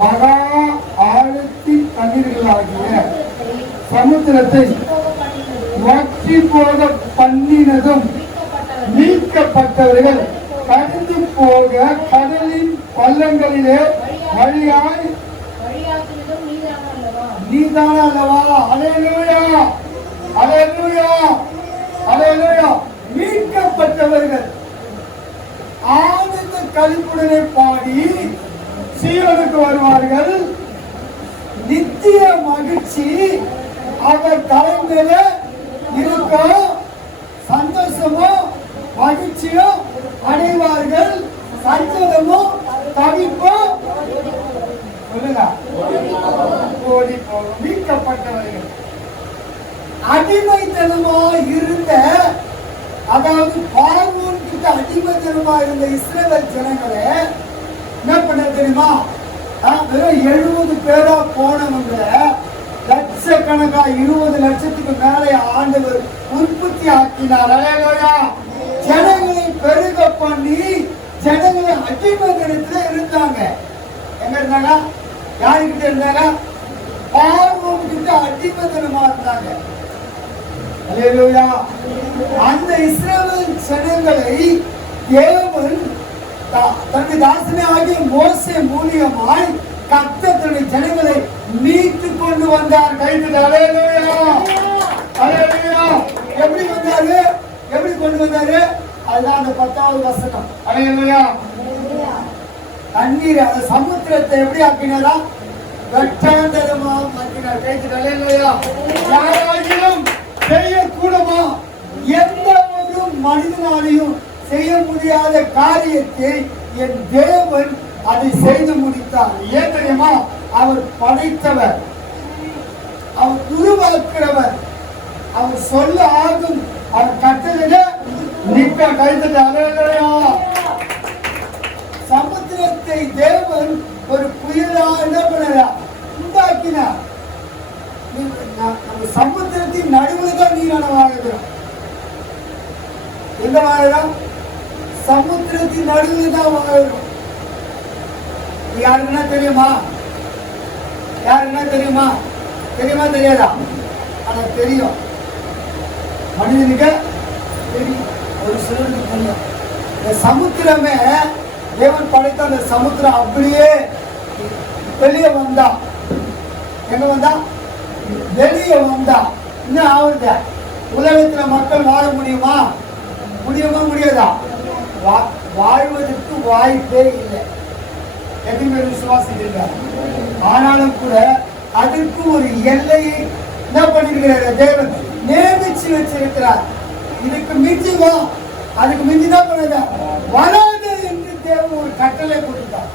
மகா ஆழத்தின் தண்ணீர்களாகிய சமுத்திரத்தை வற்றி போக பண்ணினதும் நீக்கப்பட்டவர்கள் கடந்து போக கடலின் பள்ளங்களிலே வழியாய் நீதான அல்லவா? அல்லேலூயா, அல்லேலூயா, அல்லேலூயா. மீட்கப்பட்டவர்கள் ஆனந்த களிப்புடனே பாடி சீயோனுக்கு வருவார்கள். நித்திய மகிழ்ச்சி அவர் தலைமையில இருக்கும். சந்தோஷமும் மகிழ்ச்சியும் அடைவார்கள். சஞ்சலமும் தவிப்பும் சொல்லுங்க ஓடி போகும். மீட்கப்பட்டவர்கள் அடிமைத்தனமா இருந்த, அதாவது பார்வோன் கிட்ட அடிமைத்தனமா இருந்த இஸ்ரவேல் ஜனங்களே என்ன பண்ண தெரியுமா? வெறும் 70 பேரா போனவங்க லட்சக்கணக்கா 20 லட்சத்துக்கு மேலே ஆண்டவர் உற்பத்தி ஆக்கினார். அல்லேலூயா. ஜனங்களை பெருக பண்ணி ஜனங்களை அடிமைத்தனத்துல இருந்தாங்க. எங்க இருந்தாங்க? யாருக்கிட்ட இருந்தாங்க? பார்வோன் கிட்ட அடிமைத்தனமா இருந்தாங்க. அல்லேலூயா. அந்த இஸ்ரவேல் ஜனங்களை தேவன் தன்னுடைய தாசனே ஆகிய மோசே மூலியமாய் கர்த்தர் தன்னுடைய ஜனங்களை மீட்டு கொண்டு வந்தார். கைது. அல்லேலூயா, அல்லேலூயா. எப்படி வந்தாரு? எப்படி கொண்டு வந்தாரு? அதுதான் அந்த 10வது வசனம். அல்லேலூயா. தண்ணீர் அந்த சமுத்திரத்தை எப்படி ஆக்கினாரா? வெட்டாந்தரமா ஆக்கினார். கைது. அல்லேலூயா. யாராகிலும் செய்யக்கூடுமா? எந்த ஒரு மனிதனாலையும் செய்ய முடியாத காரியத்தை என் தேவன் அதை செய்து முடித்தார். ஏன் தெரியுமா? அவர் படைத்தவர், அவர் உருவாக்குறவர், அவர் சொல்ல ஆகும், அவர் கட்டளையில நிற்க. கைது. சமுத்திரத்தை தேவன் ஒரு புயலா என்ன பண்ணார்? உண்டாக்கினார். நம்ம சமுத்திரத்தின் நடுவில் தான் நீரான வாழ்கிறோம். எங்க வாழ்கிறோம்? சமுத்திரத்தின் நடுவில் தான் வாழ்கிறோம். யாருக்குன்னா தெரியுமா? யாருக்குன்னா தெரியுமா? தெரியுமா தெரியாதா? ஆனா தெரியும். மனிதனுக்கு தெரியும், ஒரு சிலருக்கு தெரியும். இந்த சமுத்திரமே தேவன் படைத்த அந்த சமுத்திரம் அப்படியே வெளியே வந்தா. எங்க வந்தா? வெளியே வந்தா என்ன ஆகுது? உலகத்துல மக்கள் வாழ முடியுமா? முடியுமா? முடியாதா? வாழ்வதற்கு வாய்ப்பே இல்லை. எதுவுமே விசுவாசிக்க. ஆனாலும் கூட அதற்கு ஒரு எல்லையை என்ன பண்ணிருக்கிறார்? தேவன் நியமிச்சு வச்சிருக்கிறார். இதுக்கு மிஞ்சி வா, அதுக்கு மிஞ்சி தான் பண்ணத வராது என்று தேவன் ஒரு கட்டளை கொடுத்தார்.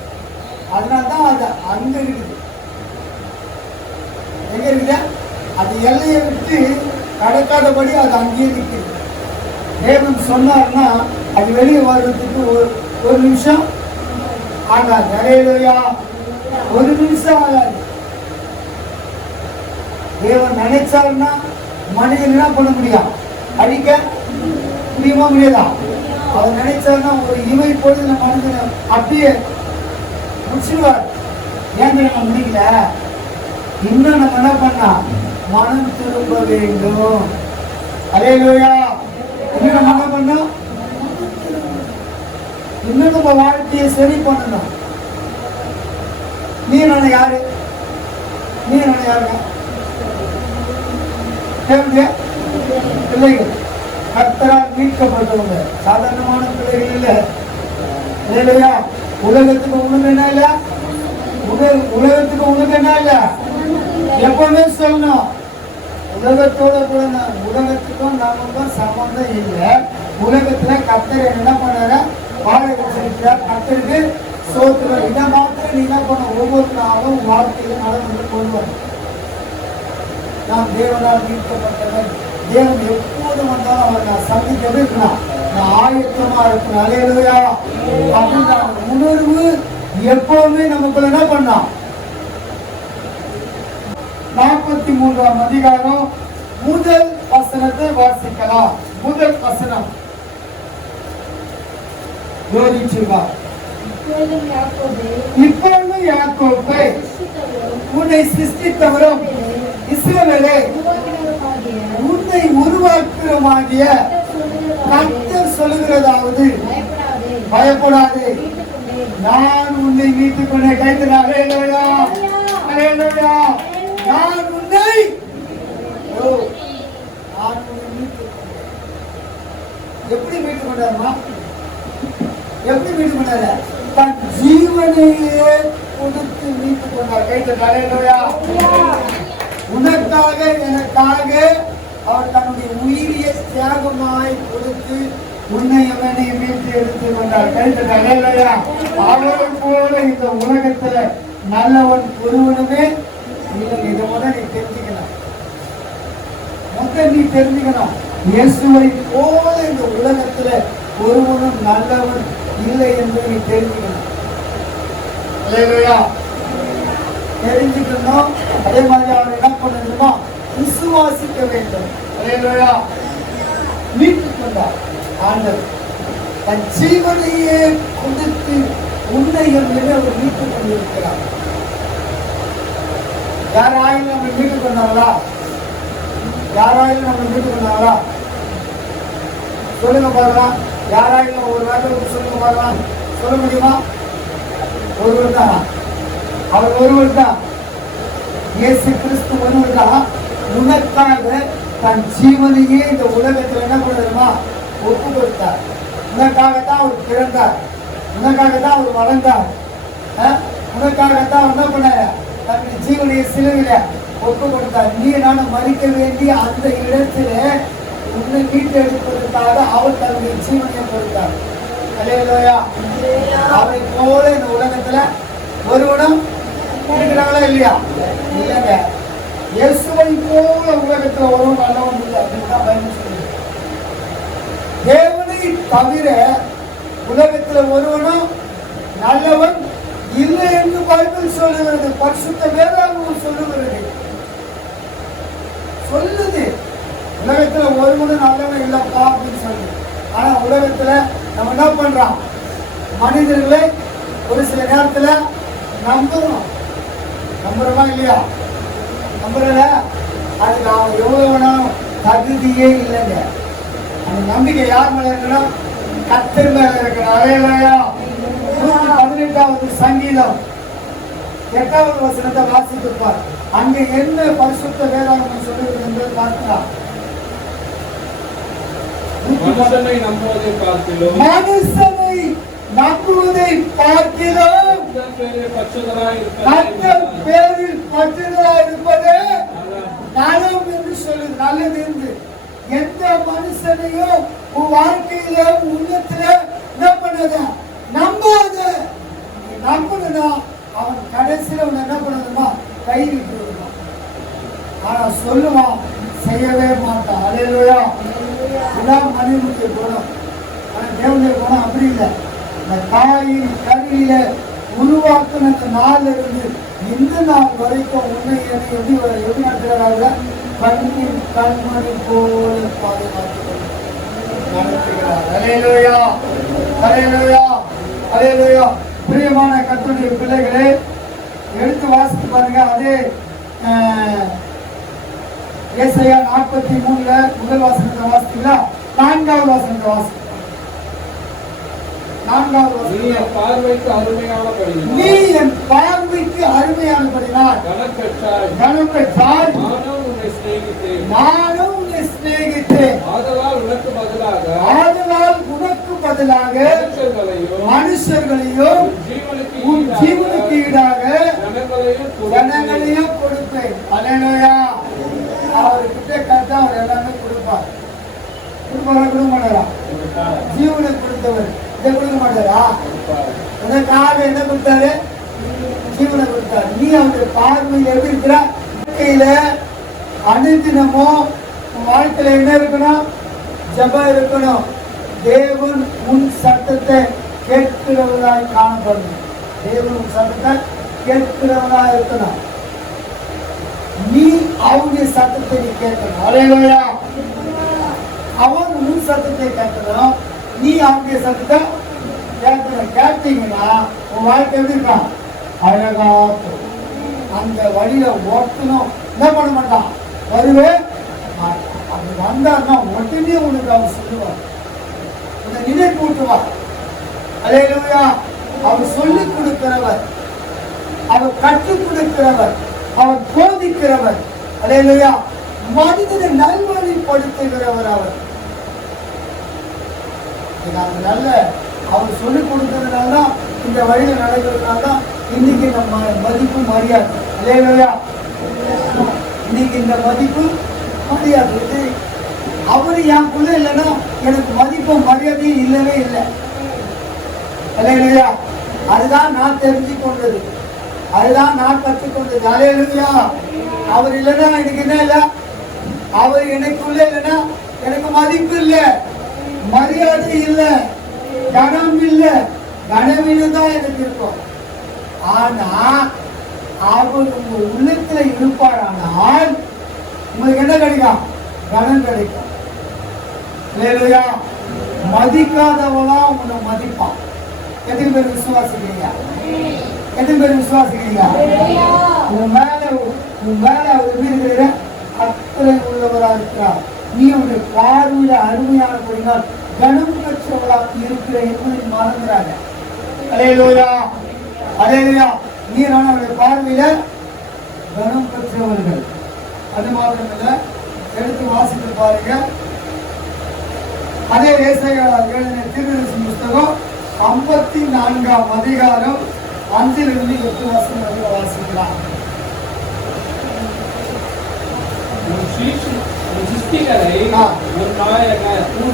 அதனால்தான் அது அங்க இருக்குது. எங்க இருக்குது? அது எல்லையை விட்டு கடக்காதபடி அது அங்கேயே இருக்குது. தேவன் சொன்னார்னா அது வெளியே வர்றதுக்கு ஒரு நிமிஷம் ஆகாது. அல்லேலூயா. ஒரு நிமிஷம் ஆகாது. தேவன் நினைச்சாருன்னா மனிதன் என்ன பண்ண முடியும்? அழிக்க முடியுமா? முடியாதா? அவர் நினைச்சாருன்னா ஒரு இமை பொழுது மனிதனை அப்படியே முடிச்சுடுவார். ஏன் நம்ம முடியல? இன்னும் நம்ம என்ன பண்ணா? மனம் திரும்ப வேண்டும். அல்லேலூயா. இன்னும் நம்ம என்ன பண்ணோம்? இன்னும் நம்ம வாழ்க்கையை சரி பண்ணணும். நீ என்ன யாரு? நீ என்ன யாருங்க? பிள்ளைகள், கர்த்தரால் மீட்கப்பட்டவங்க, சாதாரணமான பிள்ளைகள் இல்ல. இல்லையா? உலகத்துக்கு உனக்கு என்ன இல்ல? உலகத்துக்கு உனக்கு என்ன இல்ல? எப்பவுமே சொல்லணும், உலகத்தோட கூட உலகத்துக்கும் நமக்கும் சம்பந்தம் இல்லை. உலகத்துல கர்த்தர் என்ன பண்ணாரு? வாழ வச்சிருக்கிறார். கர்த்தருக்கு சோத்துக்கள். இதை மாத்திரம் நீ என்ன பண்ண? ஒவ்வொரு நாளும் வாழ்க்கையில நடந்து கொள்வார். நான் தேவனால் மீட்கப்பட்டவன். தேவன் எப்போது வந்தாலும் அவர் நான் சந்திக்கவே இருக்கலாம், நான் ஆயத்தமா இருக்கணும். அல்லேலூயா. அப்படின்ற உணர்வு எப்பவுமே நமக்குள்ள என்ன பண்ணா? 43ஆம் அதிகாரம் முதல் வசனத்தை வாசிக்கலாம். முதல் வசனம் யோசிச்சுவா. இப்பொழுது யாக்கோபை உன்னை சிருஷ்டித்தவரும் இஸ்ரவேலே உன்னை உருவாக்குறமாகிய கர்த்தர் சொல்லுகிறதாவது பயப்படாதே, நான் உன்னை மீட்டுக் கொண்டே. கைத்தனாக நான் உன்னை எப்படி மீட்டுக் கொண்டாருமா? எப்படி மீட்டுக் கொண்டாரு? தன் ஜீவனையே கொடுத்து மீட்டுக் கொண்டார். கைத்தனாக உனக்காக எனக்காக அவர் தன்னுடைய உயிரிய தியாகமாய் கொடுத்து உன்னை அவனை மீட்டு எடுத்து கொண்டார். கைத்தனாக அவரை போல இந்த உலகத்துல நல்லவன் ஒருவனுமே இல்லை. இதை முதல் நீ தெரிஞ்சுக்கணும். நீ தெரிஞ்சுக்கணும், இயேசுவை போல இந்த உலகத்துல ஒருவனும் நல்லவன் இல்லை என்று நீ தெரிஞ்சுக்கணும். தெரிஞ்சுக்கணும். அதே மாதிரி அவர் என்ன பண்ணணுமா? விசுவாசிக்க வேண்டும். மீட்டுக் கொண்டார் ஆண்டவர். தன் ஜீவனையே கொடுத்து உன்னை என்பதை அவர் மீட்டுக் கொண்டிருக்கிறார். யாராயும் நம்ம மீட்டுக் கொண்டாங்களா? யாராயும் நம்ம மீட்டுக் கொண்டாங்களா? சொல்லுங்க பார்க்கலாம். யாராயும் ஒரு வேலை சொல்லுங்க பார்க்கலாம். சொல்ல முடியுமா? ஒருவர் தான். அவர் ஒருவர் தான். இயேசு கிறிஸ்து ஒருவர் தான். உனக்காக தன் ஜீவனையே இந்த உலகத்தில் என்ன பண்ணுமா ஒப்பு கொடுத்தார். உனக்காகத்தான் அவர் பிறந்தார். உனக்காகத்தான் அவர் வளர்ந்தார். உனக்காகத்தான் என்ன பண்ணார்? தன்னுடைய ஜீவனையை சிலுவையில ஒப்பு கொடுத்தார். நீ நானும் மறிக்க வேண்டிய அந்த இடத்துல உன்னை மீட்டு எடுப்பதற்காக அவர் தன்னுடைய ஜீவனையை கொடுத்தார். அல்லேலூயா. அவரை போல இந்த உலகத்துல ஒருவனும் இருக்கிறாங்களா இல்லையா? இல்லைங்க. இயேசுவை போல உலகத்துல ஒருவன் நல்லவன் இல்லை அப்படின்னு தான் பைபிள் சொல்லுது. தேவனை தவிர உலகத்துல ஒருவனும் நல்லவன் இல்லை என்று பைபிள் சொல்லுகிறது. பரிசுத்த வேதாகமம் சொல்லுகிறது. சொல்லுது உலகத்துல ஒருவனும் நல்லவன் இல்லப்பா அப்படின்னு சொல்லு. ஆனா உலகத்துல நம்ம என்ன பண்றோம்? மனிதர்களை ஒரு சில நேரத்துல நம்புறோம். நம்புறோமா இல்லையா? நம்புறல. அதுக்கு அவன் எவ்வளவு வேணாலும் தகுதியே இல்லைங்க. அந்த நம்பிக்கை யார் மேல இருக்கணும்? கர்த்தர் மேல இருக்கணும். 18வது சங்கீதம் 8வது வசனத்தை வாசித்திருப்பார். அங்க என்ன பரிசுத்த வேதாகமம் சொல்லுகிறது என்பதை பார்க்கலாம். மனுஷனை நம்புவதை பார்க்கிறோம் கர்த்தர் பேரில் பற்றுதலாய் இருப்பது நலம் என்று சொல்லுது. நல்லது என்று எந்த மனுஷனையும் உன் வாழ்க்கையில உள்ளத்துல என்ன பண்ணத நம்பாத. நம்பணும்னா அவன் கடைசியில உன்னை என்ன பண்ணணுமா கைவிட்டு விடுவான். ஆனா சொல்லுவான், செய்யவே மாட்டான். அல்லேலூயா. இதான் மனிதனுடைய குணம். ஆனா தேவனுடைய குணம் அப்படி இல்லை. இந்த தாயின் கருவியில உருவாக்குன நாள்ல இருந்து இந்த நாள் வரைக்கும் உன்னை எப்படி நடத்துகிறாங்க? கண்ணின் கண்மணி போல பாதுகாத்து நடத்துகிறார். அல்லேலூயா. அல்லேலூயா. அல்லேலூயா. பிரியமான கர்த்தருடைய பிள்ளைகளே, எடுத்து வாசித்து பாருங்க. அதே ஏசாயா 43 முதல் வாசனத்தை வாசித்தீங்களா? 4வது வாசனத்தை வாசி. 4வது வாசனம். நீ என் பார்வைக்கு அருமையானபடினால் கனம் பெற்றாய். நானும் உன்னை சிநேகித்தேன். ஆதலால் உனக்கு பதிலாக மனுஷர்களையும் உன் ஜீவனுக்கு ஈடாக ஜனங்களையும் கொடுப்பேன். அல்லேலூயா. அவர்கிட்ட கரெக்டா அவர் எல்லாமே கொடுப்பார். கொடுப்பாரா? கொடுக்க மாட்டாரா? ஜீவனை கொடுத்தவர் இதை கொடுக்க மாட்டாரா? அதற்காக என்ன கொடுத்தாரு? ஜீவனை கொடுத்தாரு. நீ அவருடைய பார்வையில் எப்படி இருக்கிற? வாழ்க்கையில அனுதினமும் வாழ்க்கையில என்ன இருக்கணும்? ஜெபம் இருக்கணும். தேவன் உன் சத்தத்தை கேட்கிறவராய் காணப்படணும். தேவன் உன் சத்தத்தை கேட்கிறவராய் இருக்கணும். நீ அவருடைய சத்தத்தை நீ கேட்கணும். அல்லேலூயா. அவன் உன் சத்தத்தை கேட்கணும். நீ அவருடைய சத்தத்தை கேட்டீங்கன்னா உன் வாழ்க்கை எப்படி இருக்கான்? அழகா போகும். அந்த வழியில ஓட்டணும் என்ன பண்ண மாட்டான், வருவே அப்படி வந்தாருன்னா உடனே உனக்கு அவர் சொல்லுவார், உன்னை நினைப்பு ஊட்டுவார். அல்லேலூயா. அவர் சொல்லிக் கொடுக்கிறவர், அவர் கற்றுக் கொடுக்கிறவர், அவர் போதிக்கிறவர். அல்லேலூயா. மனிதனை நல்வழிப்படுத்துகிறவர் அவர். நல்ல அவர் சொல்லிக் கொடுக்கிறதுனால தான் இந்த வழியில் நடக்கிறதுனால தான் இன்னைக்கு நம்ம மதிப்பு மரியாதை. அல்லேலூயா. இன்னைக்கு இந்த மதிப்பு மரியாதை இது அவரு எனக்குள்ள இல்லைன்னா எனக்கு மதிப்பும் மரியாதையும் இல்லவே இல்லை. அல்லேலூயா. அதுதான் நான் தெரிஞ்சு கொண்டது, அதுதான் நான் கற்றுக்கொண்டது. அல்லேலூயா. அவர் இல்லைன்னா எனக்கு என்ன இல்லை, அவர் எனக்குள்ள இல்லைன்னா எனக்கு மதிப்பு இல்லை, மரியாதை இல்லை, கனம் இல்லை. கனவில தான் எனக்கு இருக்கும். ஆனா அவர் உங்க உள்ளத்துல இருப்பாரானால் உங்களுக்கு என்ன கிடைக்கும்? கனம் கிடைக்கும். இல்லையா? மதிக்காதவளா உன்னை மதிப்பான். எத்தனை பேர் விசுவாசிக்கிறீங்க? எத்தனை பேர் விசுவாசிக்கிறீங்க? உன் மேல அவர் இருக்கிற அத்தனை உள்ளவரா இருக்கிறார். நீ உன்னுடைய பார்வையில அருமையான கூறினால் கனம் பெற்றவளாக இருக்கிற என்பதை மறந்துறாங்க. அல்லேலூயா. அல்லேலூயா. நீ நான் அவருடைய பார்வையில கனம் பெற்றவர்கள். அது மாத்திரம் இல்ல, எடுத்து வாசித்து பாருங்க. அதே ஏசாயா எழுதின தீர்க்கதரிசி புஸ்தகம் 54ஆம் அதிகாரம் 5-8 வசனங்களை வாசிக்கலாம்.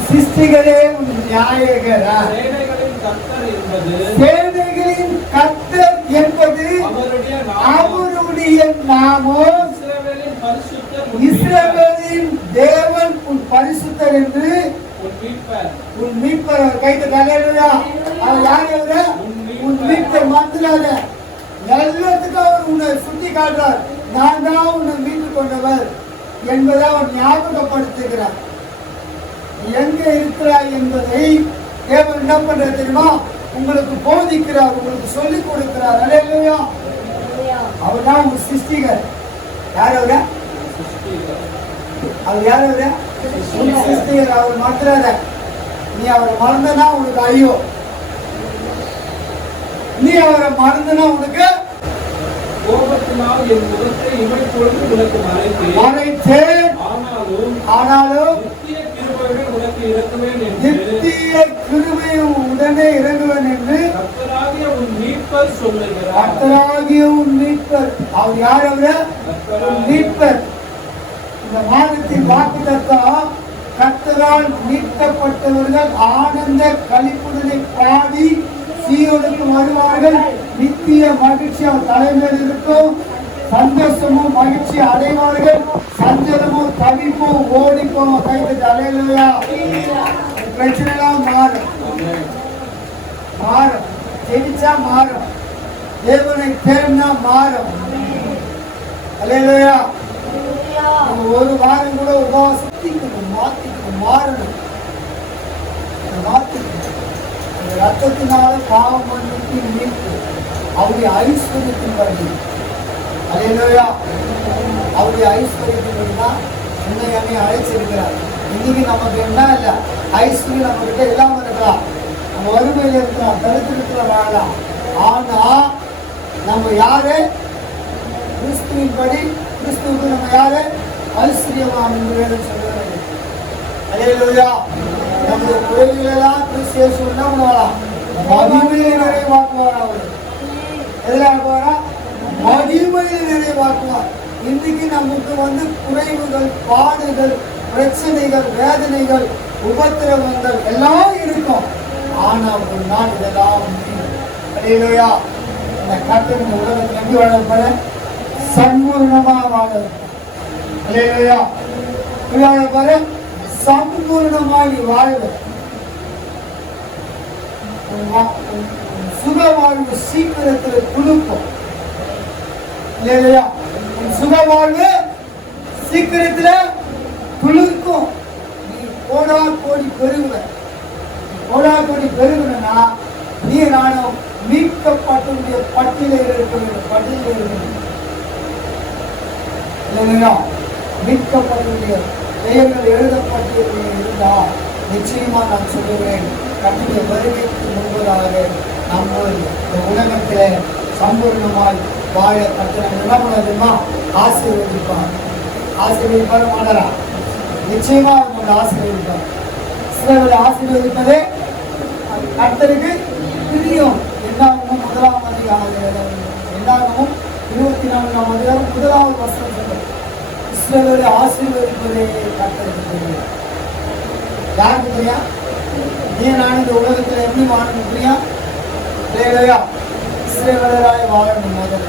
சிருஷ்டிகளே உன் நாயகர், சேனைகளின் கர்த்தர் என்பது அவருடைய நாமம். இஸ்ரவேலின் தேவன் உன் பரிசுத்தர் என்று உன் மீட்பர். கைது தலையா. அவர் யார்? அவரு உன் மீட்பர். மாத்திராத, எல்லாத்துக்கும் அவர் உன்னை சுட்டி காட்டுறார். நான் தான் உன்னை மீட்டு கொண்டவர் என்பதை அவர் ஞாபகப்படுத்துகிறார். எங்க இருக்கிறாய் என்பதை தேவன் என்ன பண்ற தெரியுமா? உங்களுக்கு போதிக்கிறார், உங்களுக்கு சொல்லிக் கொடுக்கிறார். அல்லேலூயா. அவர் தான் உங்க சிருஷ்டிகர். யார் அவரு? அவர் யார்? அவரு சிருஷ்டிகர். அவர் மாத்திராத, நீ அவரை மறந்தனா உனக்கு ஐயோ, நீ அவரை மறந்தனா உனக்கு கோபத்தினால் என் முகத்தை இமைப்பொழுது உனக்கு மறைத்தேன். ஆனாலும் நித்திய கிருபையும் உடனே இறங்குவேன் என்று கர்த்தராகிய உன் மீட்பர் சொல்லுகிறார். கர்த்தராகிய உன் மீட்பர். அவர் யார்? அவரு மீட்பர். இந்த மாதத்தின் வாக்குத்தத்தம் கர்த்தரால் மீட்கப்பட்டவர்கள் ஆனந்த களிப்புடனை பாடி சீயோனுக்கு வருவார்கள். நித்திய மகிழ்ச்சி அவர் தலைமையில் இருக்கும். சந்தோஷமும் மகிழ்ச்சி அடைவார்கள். சஞ்சலமும் தவிப்பும் ஓடிப்போம். கைது அலையிலையா. பிரச்சனை எல்லாம் மாறும், மாறும். ஜெயிச்சா மாறும், தேவனை தேர்ந்தா மாறும். அலையிலையா. ஒரு வாரம் கூட உபவாசம் மாறணும். ரத்தத்தினால பாவம் மன்னிப்பு மீட்பு அவருடைய ஐஸ்வர்யத்தின் வழி. அல்லேலூயா. அவருடைய ஐஸ்வர்யத்தின் தான் என்னை அழைச்சிருக்கிறார். இன்னைக்கு நமக்கு என்ன இல்லை, ஐஸ்வர்யம் நம்ம கிட்ட இல்லாம இருக்கலாம், நம்ம வறுமையில இருக்கலாம், தரித்திரத்துல வாழலாம். ஆனா நம்ம யாரு? கிறிஸ்துவின் படி, கிறிஸ்துவுக்கு நம்ம யாரு? ஐஸ்வர்யவான் என்று சொல்லுகிறது. அல்லேலூயா. நம்முடைய குறைகளெல்லாம் கிறிஸ்து இயேசு என்ன பண்ணுவாராம்? மகிமையை நிறைவாக்குவார். அவர் எதிராக மகிமையை நிறைவாக்குவார். இன்னைக்கு நமக்கு குறைவுகள், பாடுகள், பிரச்சனைகள், வேதனைகள், உபத்திரவங்கள் எல்லாம் இருக்கும். ஆனா ஒரு நாள் இதெல்லாம் அல்லேலூயா. இந்த கர்த்தர் இந்த உலகத்தில் எப்படி வாழப்பட? சம்பூர்ணமா வாழ. அல்லேலூயா. வாழப்பட சம்பூர்ணமாய் வாழ்வு. சுக வாழ்வு சீக்கிரத்தில் குழுக்கும். இல்லையா? சுக வாழ்வு சீக்கிரத்தில் குழுக்கும். நீ கோடா கோடி பெருகுவ. கோடா கோடி பெருகுனா நீ நானும் மீட்கப்பட்டுடைய பட்டியலில் இருக்க வேண்டும். பட்டியலில் இருக்க வேண்டும் இல்லையா? மீட்கப்பட்டுடைய பெயர்கள் எழுதப்பட்டிருக்க இருந்தால் நிச்சயமா நான் சொல்லுகிறேன், கர்த்தருடைய வருகைக்கு முன்பதாக நம்ம இந்த உலகத்திலே சம்பூர்ணமாய் வாழ கர்த்தர் என்ன பண்ணதுமா ஆசீர்வதிப்பார். ஆசீர்வதிப்பார் மாடரா? நிச்சயமா அவங்க ஆசீர்வதிப்பார். சிலர்களை ஆசீர்வதிப்பதே கர்த்தருக்கு பிரியம். என்னாகமும் 1ஆம் அதிகாரம், என்னாகமும் 24ஆம் அதிகாரம் 1வது வசனம் சொல்றது, இஸ்ரவேலை ஆசீர்வதிப்பதே கர்த்தருக்கு பிரியம். யாருக்கு தெரியும்? நீ நான் இந்த உலகத்தில் எப்படி வாழணும் புரியும் இல்லையா? இஸ்ரவேலராய் வாழணும், முதல்ல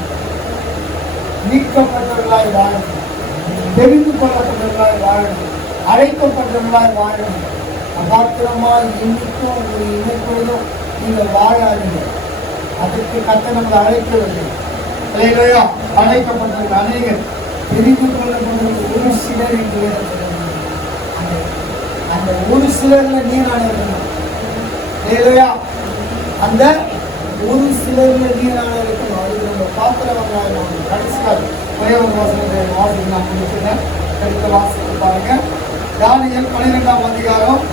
மீட்கப்பட்டவர்களாய் வாழணும், தெரிந்து கொள்ளப்பட்டவர்களாய் வாழணும், அழைக்கப்பட்டவர்களாய் வாழணும். அபாத்திரமாய் இன்னைக்கும் ஒரு இணைப்பொழுதும் நீங்கள் வாழாதீங்க. அதுக்கு கர்த்தர் நம்மளை அழைக்கவில்லை இல்லையா? அழைக்கப்பட்டவர்கள் அநேகர், தெரிந்து கொள்ளப்பட்டவர்கள் ஒரு சிலர் என்று அந்த ஒரு சிலர்ல நீ நான் இருக்கணும் இல்லையா? அந்த ஒரு சிலர்ல நீ நான் இருக்கணும். அதுக்கு நம்ம பாத்திரவங்களாக கடைசியாக ஒரே ஒரு வாசகத்தை வாசிக்க நான் முடிச்சுட்டேன். அடுத்த வாசகத்தை பாருங்க. தானியேல் 12ஆம் அதிகாரம்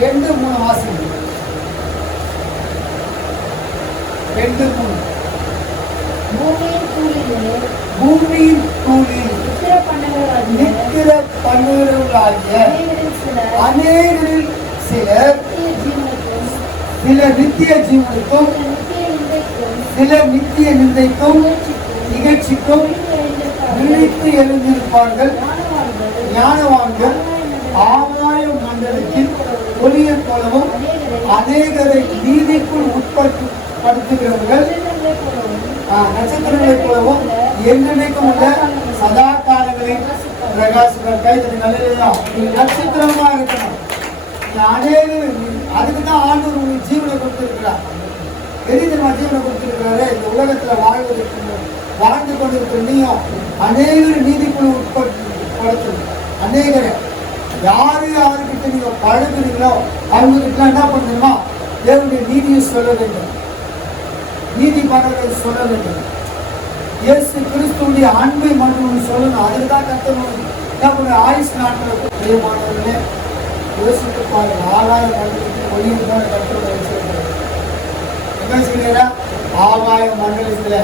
2-3 வாசிங்க. 2-3. பூமியின் தூளில் நித்திர பண்ணுவர்களாகிய அநேகரில் சிலர் நித்திய ஜீவனுக்கும் சிலர் நித்திய நிந்தைக்கும் நிகழ்ச்சிக்கும் விழித்து எழுந்திருப்பார்கள். ஞானவான்கள் ஆகாய மண்டலத்தில் ஒளியை போலவும் அநேகரை நீதிக்குள் உட்படுத்துகிறவர்கள் நட்சத்திரங்களை போலவும் என்னைக்கும் உள்ள சதா காலங்களில் பிரகாசிகள். கைது நல்ல நட்சத்திரமா இருக்கணும். அதுக்கு தான் ஆண்டவர் உங்களுக்கு ஜீவனை கொடுத்திருக்கிறார். எரிதமா ஜீவனை கொடுத்திருக்கிறாரு. இந்த உலகத்துல வாழ்ந்து கொண்டிருக்கிற நீயும் அநேகர் நீதிக்குழு உட்படுத்தணும். அநேகரை யாருக்கிட்ட நீங்க பழகுறீங்களோ அவங்க கிட்ட என்ன பண்ணணுமா? தேவனுடைய நீதியை சொல்ல வேண்டும், நீதி பாடல்களை சொல்ல வேண்டும், இயேசு கிறிஸ்துடைய அன்பை மட்டும் சொல்லணும். அதுக்கு தான் கர்த்தர் என்ன பண்ண ஆயுஷ் நாட்கள் பிரியமானவர்களே யோசித்து பாருங்க. 6000 மண்டலத்தில் ஒளியில் போன கர்த்தரோட வச்சிருக்கிறார். என்ன செய்யறா? ஆகாய மண்டலத்துல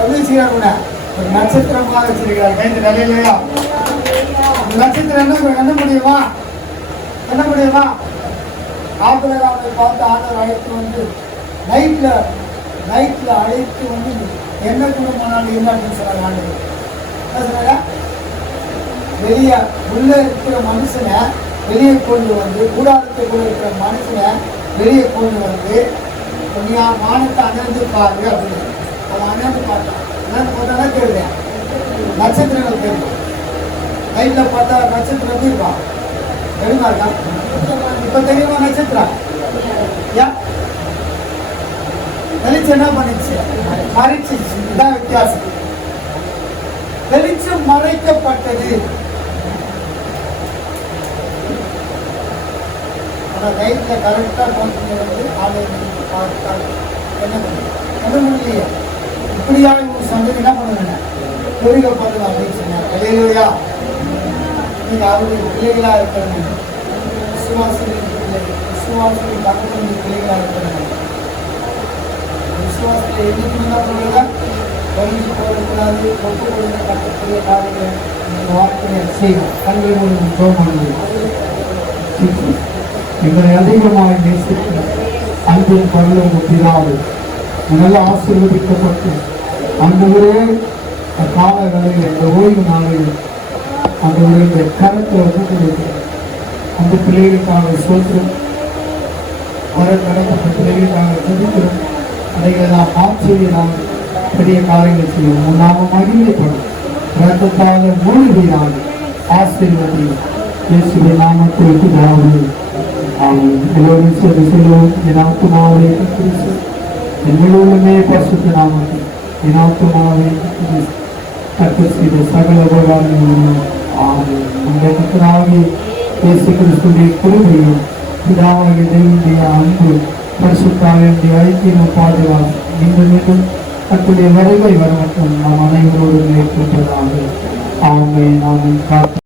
எப்படி செய்யறாங்க? ஒரு நட்சத்திரமாக வச்சிருக்கிறார். கைது நிலையிலையா? நட்சத்திரம் என்ன முடியுமா? என்ன முடியுமா? ஆபிரகாமை பார்த்து ஆண்டவர் அழைத்து வந்து நைட்ல அழைத்து வந்து என்ன குடும்பம் இல்லை அப்படின்னு சொன்னாங்க. ஆண்டவர் என்ன சொன்னாங்க? வெளியே உள்ள இருக்கிற மனுஷனை வெளியே கொண்டு வந்து, கூடாரத்துக்குள்ள இருக்கிற மனுஷனை வெளியே கொண்டு வந்து வானத்தை அணைந்து பாரு அப்படின்னு. அவன் அணைந்து பார்த்தான். அணைந்து பார்த்தா தெரியுது நட்சத்திரங்கள் தெரியும். நைட்ல பார்த்தா நட்சத்திரம் எப்படி இருப்பான்? தெரியுமா இருக்கா? இப்ப தெரியுமா நட்சத்திரம்? ஏன் வெளிச்சம் என்ன பண்ணிச்சு? மறைச்சிச்சு. இதுதான் வித்தியாசம். வெளிச்சம் மறைக்கப்பட்டது. ஆனால் நைட்ல கரெக்டா கொண்டு வந்து ஆலயம் பார்த்தால் என்ன முடியலையே. இப்படியான ஒரு சந்ததி என்ன பண்ணுங்க பெருகப்படுது அப்படின்னு சொன்னார். இல்லையா? நீங்க அவருடைய பிள்ளைகளா இருக்கிறது, விசுவாசிகளின் தகவலின் பிள்ளைகளா இருக்கிறது. விசுவாசத்தில் எதுக்கு என்ன பண்ணுறதா? வலிஞ்சு போடக்கூடாது, ஒப்பு கொடுக்க கட்டக்கூடிய காரியங்கள் இந்த வாழ்க்கையை செய்வோம். கண்கள் சோமானது எங்களை அதிகமாக நேசித்து அன்பின் பரலோக பிதாவே நல்ல ஆசீர்வதிக்கப்பட்டு அந்த ஒரே காலங்களில் இந்த ஓய்வு நாளில் அந்த ஒரு கரத்தை ஒப்புக்கொடுத்து அந்த பிள்ளைகளுக்கான சோத்திரம் வர கடப்பட்ட பிள்ளைகளுக்காக துதிக்கிறோம். அதைகளை நாம் மாற்றி நாம் பெரிய காரியங்கள் செய்வோம். நாம மகிழ்ச்சிப்படும் ரத்தத்தால் மூழ்கினால் ஆசீர்வதியும் இயேசுவின் நாமத்தில் பிதாவே ஆமென். எல்லோரும் சேர்ந்து சொல்லுவோம். என் ஆத்துமாவே கர்த்தரை எங்களுமே பரிசுத்த நாமத்தில் என் ஆத்துமாவே கர்த்தர் செய்த சகல உபகாரங்களும் ஆமென். நம்முடைய கர்த்தராகிய இயேசு கிறிஸ்துவின் கிருபையும் பிதாவாகிய தேவனுடைய அன்பு பரிசுத்தாவினுடைய ஐக்கியம் பாதுகாப்பு மீண்டும் கர்த்தருடைய வருகை வர மட்டும் நாம் அனைவரோடும் ஏற்பட்டதாக ஆமென். ஆமென்.